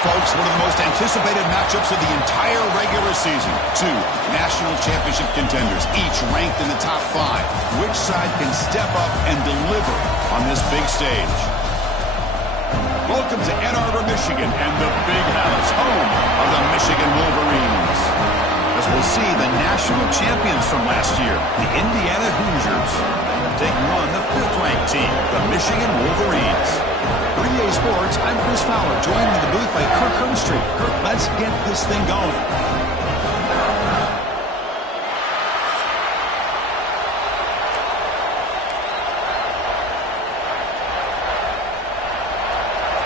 folks, one of the most anticipated matchups of the entire regular season. Two national championship contenders, each ranked in the top 5. Which side can step up and deliver on this big stage? Welcome to Ann Arbor, Michigan, and the Big House, home of the Michigan Wolverines. As we'll see, the national champions from last year, the Indiana Hoosiers, taking on the 5th-ranked team, the Michigan Wolverines. For EA Sports, I'm Chris Fowler, joined in the booth by Kirk Herbstreit. Kirk, let's get this thing going.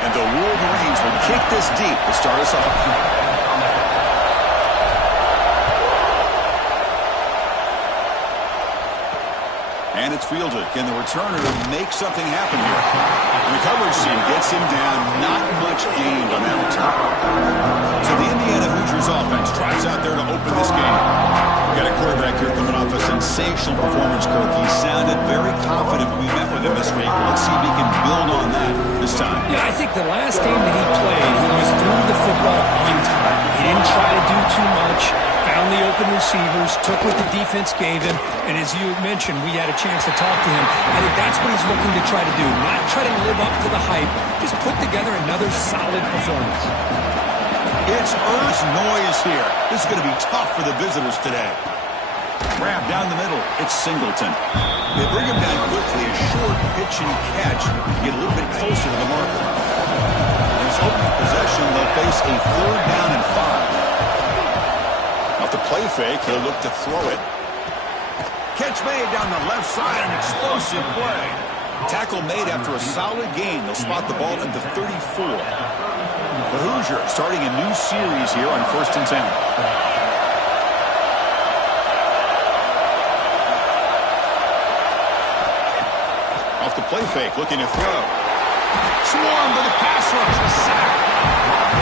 And the Wolverines will kick this deep to start us off. And it's fielded. Can the returner make something happen here? The coverage team gets him down. Not much gained on that return. So the Indiana Hoosiers offense tries out there to open this game. We got a quarterback here coming off a sensational performance, Kirk. He sounded very confident when we met with him this week. Let's see if he can build on that this time. Yeah, I think the last game that he played, he was through the football on time. He didn't try to do too much. Found the open receivers, took what the defense gave him, and as you mentioned, we had a chance to talk to him. I think that's what he's looking to try to do. Not try to live up to the hype, just put together another solid performance. It's Earth's noise here. This is going to be tough for the visitors today. Grab down the middle. It's Singleton. They bring him down quickly. A short pitch and catch. Get a little bit closer to the marker. There's open possession. They'll face a 3rd down and 5. Off the play fake, he'll look to throw it. Catch made down the left side, an explosive play. Tackle made after a solid gain. They'll spot the ball at the 34. The Hoosiers starting a new series here on 1st and 10. Off the play fake, looking to throw. Swarmed by the pass rush, a sack.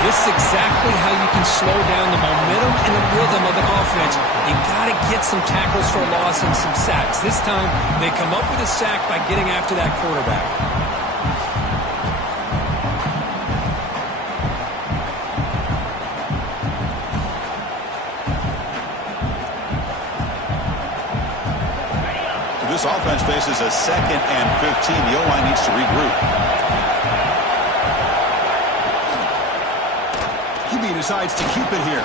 This is exactly how you can slow down the momentum and the rhythm of an offense. You got to get some tackles for a loss and some sacks. This time, they come up with a sack by getting after that quarterback. This offense faces a 2nd and 15. The O-line needs to regroup. He decides to keep it here.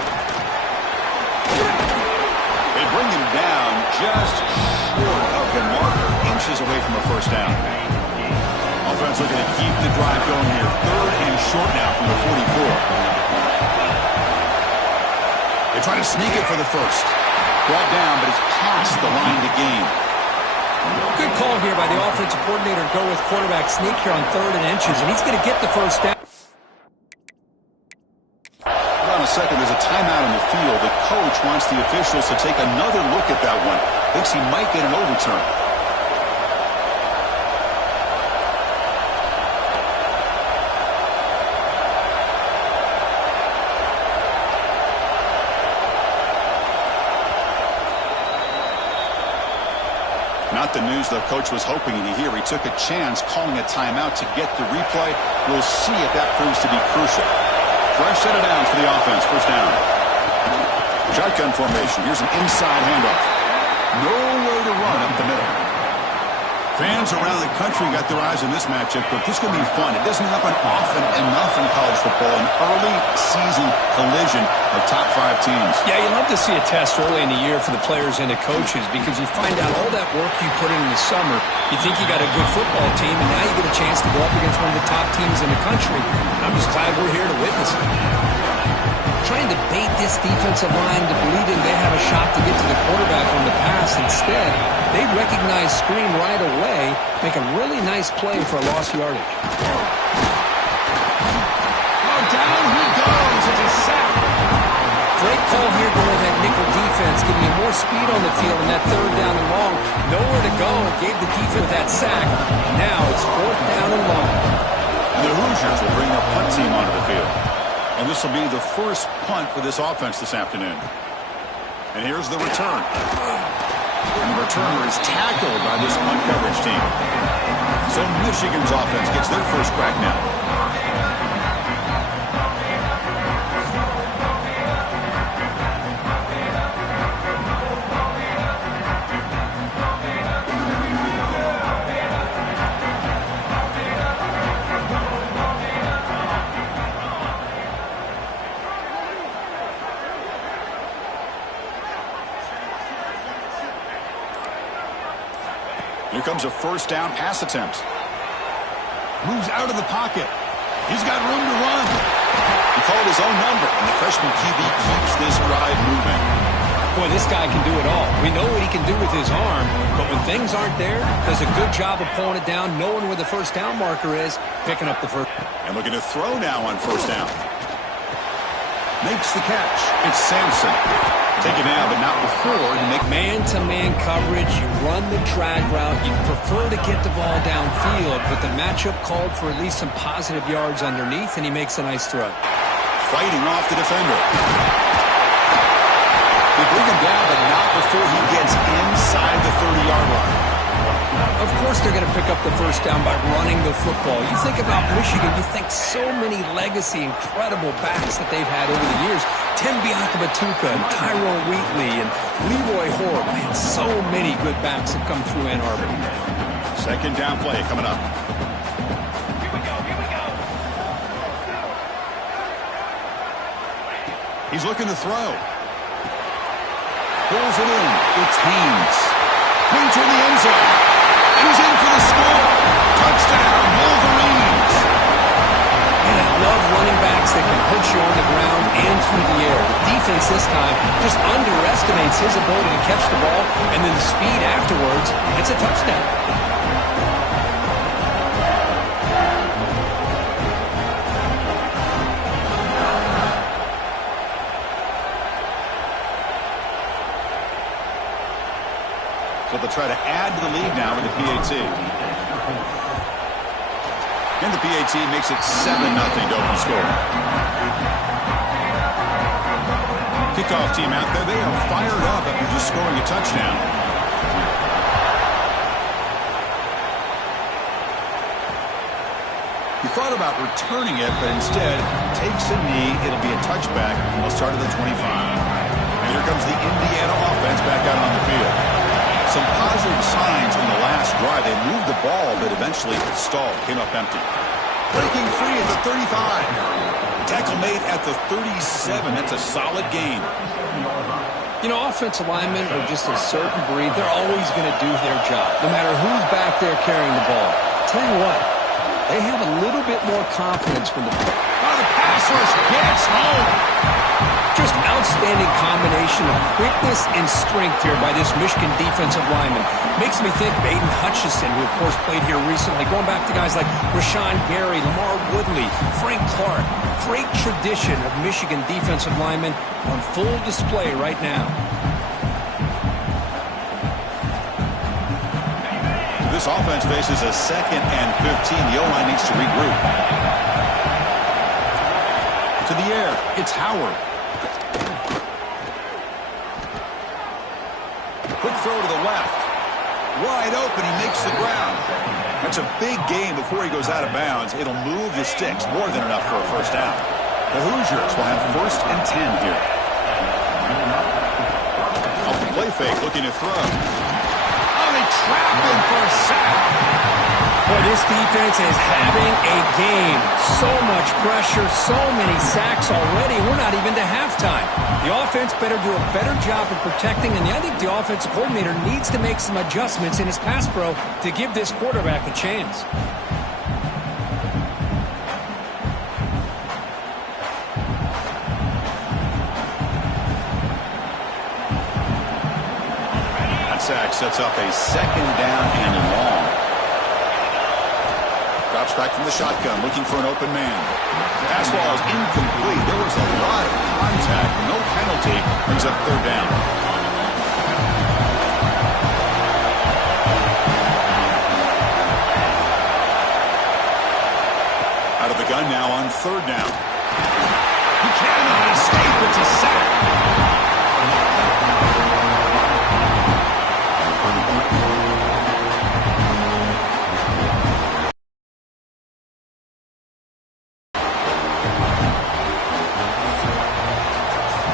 They bring him down just short of the marker, inches away from a 1st down. Offense looking to keep the drive going here. 3rd and short now from the 44. They try to sneak it for the 1st. Brought down, but it's past the line to gain. Good call here by the offensive coordinator to go with quarterback sneak here on 3rd and inches, and he's going to get the 1st down. Second, there's a timeout on the field. The coach wants the officials to take another look at that one. Thinks he might get an overturn. Not the news the coach was hoping to hear. He took a chance calling a timeout to get the replay. We'll see if that proves to be crucial. Fresh set of downs for the offense. 1st down. Shotgun formation. Here's an inside handoff. Nowhere to run up the middle. Fans around the country got their eyes on this matchup, but this is going to be fun. It doesn't happen often enough in college football. An early season collision of top 5 teams. Yeah, you love to see a test early in the year for the players and the coaches because you find out all that work you put in the summer. You think you got a good football team, and now you get a chance to go up against one of the top teams in the country. I'm just glad we're here to witness it. Trying to bait this defensive line to believing they have a shot to get to the quarterback on the pass. Instead, they recognize screen right away, make a really nice play for a lost yardage. Oh, down he goes. It's a sack. Great call here going that nickel defense, giving you more speed on the field in that 3rd down and long. Nowhere to go. Gave the defense that sack. Now it's 4th down and long. The Hoosiers will bring their punt team onto the field. And this will be the 1st punt for this offense this afternoon. And here's the return. And the returner is tackled by this punt coverage team. So Michigan's offense gets their 1st crack now. comes a first down pass attempt. Moves out of the pocket. He's got room to run. He called his own number, and the freshman QB keeps this drive moving. Boy, this guy can do it all. We know what he can do with his arm, but when things aren't there, does a good job of pulling it down, knowing where the first down marker is, picking up the first. And looking to throw now on first down. Makes the catch. It's Sampson. Take it now, but not before you make man-to-man coverage. You run the drag route. You prefer to get the ball downfield, but the matchup called for at least some positive yards underneath, and he makes a nice throw. Fighting off the defender. They bring him down, but not before he gets inside the 30-yard line. Of course they're going to pick up the first down by running the football. You think about Michigan, you think so many legacy, incredible backs that they've had over the years. Tim Biakabatuka and Tyrone Wheatley and Leroy Hoare. Man, so many good backs have come through Ann Arbor. Second down play coming up. Here we go. He's looking to throw. Pulls it in. It's Haynes. Brings in the end zone. He's in for the score. Touchdown, Wolverines. And I love running backs that can hit you on the ground and through the air. The defense this time just underestimates his ability to catch the ball, and then the speed afterwards, it's a touchdown. So they'll try to add to the lead now with the PAT. And the PAT makes it 7-0 to open the score. Kickoff team out there. They are fired up after just scoring a touchdown. He thought about returning it, but instead takes a knee. It'll be a touchback. They'll start at the 25. And here comes the Indiana offense back out on the field. Some positive signs in the last drive. They moved the ball, but eventually it stalled, came up empty. Breaking free at the 35. Tackle made at the 37. That's a solid gain. You know, offensive linemen are just a certain breed. They're always going to do their job, no matter who's back there carrying the ball. I'll tell you what, they have a little bit more confidence when the pass rush gets home. Just outstanding combination of quickness and strength here by this Michigan defensive lineman. Makes me think of Aiden Hutchinson, who of course played here recently. Going back to guys like Rashawn Gary, Lamar Woodley, Frank Clark. Great tradition of Michigan defensive linemen on full display right now. This offense faces a 2nd and 15. The O-line needs to regroup. To the air, it's Howard. Quick throw to the left. Wide open, he makes the ground. That's a big gain before he goes out of bounds. It'll move the sticks, more than enough for a first down. The Hoosiers will have 1st and 10 here. Off the play fake, looking to throw. Oh, they trap him for a sack. Boy, this defense is having a game. So much pressure, so many sacks already. We're not even to halftime. The offense better do a better job of protecting, and I think the offensive coordinator needs to make some adjustments in his pass pro to give this quarterback a chance. That sack sets up a 2nd down and long. Drops back from the shotgun, looking for an open man. Pass ball is incomplete. There was a lot of contact. No penalty. Brings up 3rd down. Out of the gun now on 3rd down. He cannot escape. It's a sack.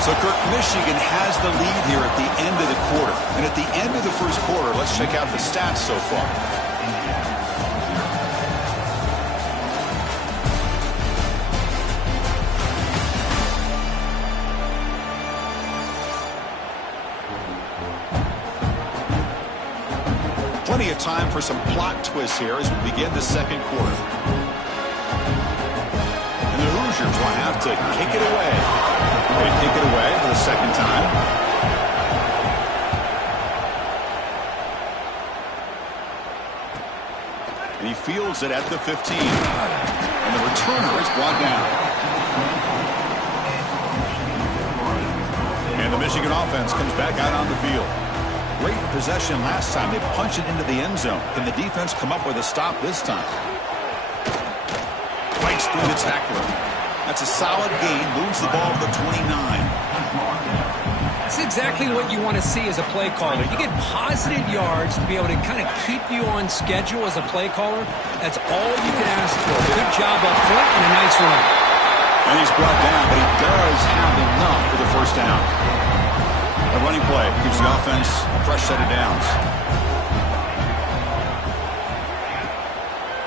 So, Kirk, Michigan has the lead here at the end of the quarter. And at the end of the first quarter, let's check out the stats so far. Plenty of time for some plot twists here as we begin the second quarter. And the Hoosiers will have to kick it away. They kick it away for the second time. And he fields it at the 15. And the returner is brought down. And the Michigan offense comes back out on the field. Great possession last time. They punch it into the end zone. Can the defense come up with a stop this time? Fights through the tackler. That's a solid gain. Moves the ball to the 29. That's exactly what you want to see as a play caller. You get positive yards to be able to kind of keep you on schedule as a play caller. That's all you can ask for. Good job up front and a nice run. And he's brought down, but he does have enough for the first down. A running play gives the offense a fresh set of downs.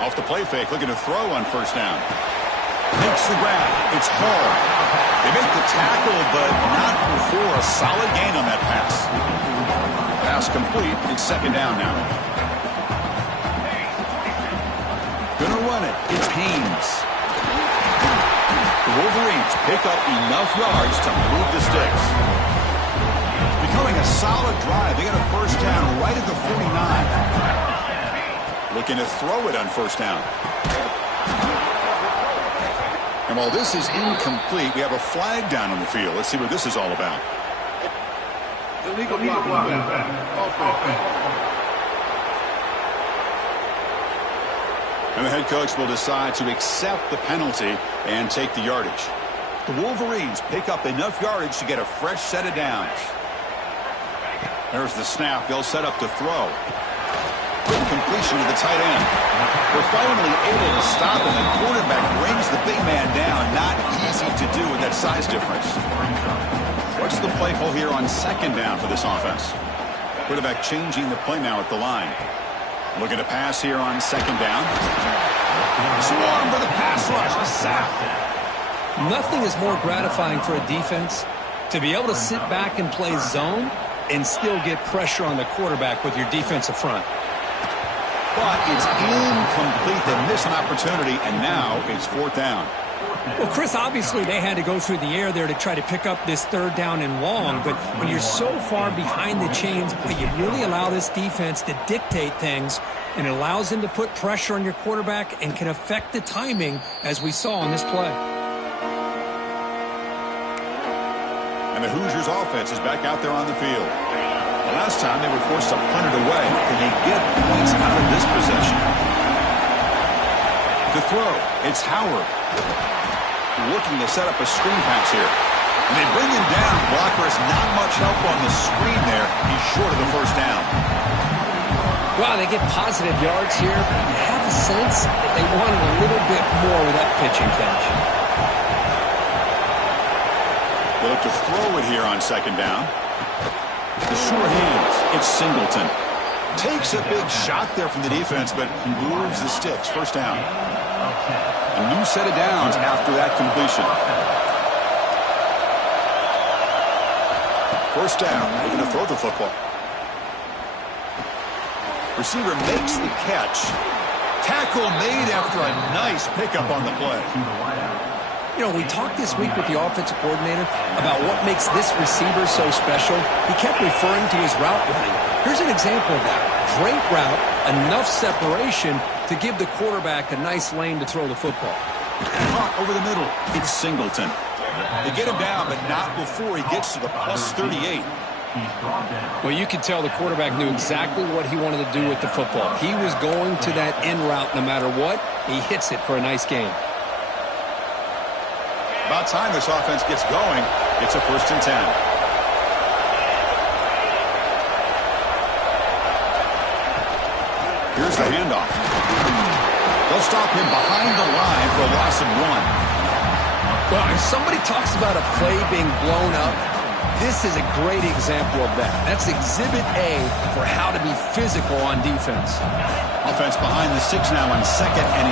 Off the play fake, looking to throw on first down. Makes the grab. It's Hall. They make the tackle, but not before a solid gain on that pass. Pass complete. It's second down now. Gonna run it. It's Haynes. The Wolverines pick up enough yards to move the sticks. Becoming a solid drive. They got a first down right at the 49. Looking to throw it on first down. And while this is incomplete, we have a flag down on the field. Let's see what this is all about. Illegal blocking. And the head coach will decide to accept the penalty and take the yardage. The Wolverines pick up enough yardage to get a fresh set of downs. There's the snap. They'll set up to throw. Quick completion to the tight end. They're finally able to stop, and the quarterback brings the big man down. Not easy to do with that size difference. What's the play call here on second down for this offense? Quarterback changing the play now at the line. Looking to pass here on second down. Swarm for the pass rush. A sack. Nothing is more gratifying for a defense to be able to sit back and play zone and still get pressure on the quarterback with your defensive front. But it's incomplete. They miss an opportunity, and now it's fourth down. Well, Chris, obviously they had to go through the air there to try to pick up this third down and long, but when you're so far behind the chains, boy, you really allow this defense to dictate things, and it allows them to put pressure on your quarterback and can affect the timing, as we saw on this play. And the Hoosiers offense is back out there on the field. The last time they were forced to punt it away. Can they get points out of this possession? To throw, it's Howard. Looking to set up a screen pass here. And they bring him down. Blocker has not much help on the screen there. He's short of the first down. Wow, they get positive yards here. You have a sense that they wanted a little bit more with that pitching catch. They look to throw it here on second down. The sure hands. It's Singleton. Takes a big shot there from the defense, but moves the sticks. First down. A new set of downs after that completion. First down. They're going to throw the football. Receiver makes the catch. Tackle made after a nice pickup on the play. You know, we talked this week with the offensive coordinator about what makes this receiver so special. He kept referring to his route running. Here's an example of that. Great route, enough separation to give the quarterback a nice lane to throw the football. Caught over the middle. It's Singleton. They get him down, but not before he gets to the plus 38. Well, you could tell the quarterback knew exactly what he wanted to do with the football. He was going to that in route no matter what. He hits it for a nice gain. About time this offense gets going. It's a 1st and 10. Here's the handoff. They'll stop him behind the line for a loss of 1. Well, if somebody talks about a play being blown up, this is a great example of that. That's exhibit A for how to be physical on defense. Offense behind the 6 now on second and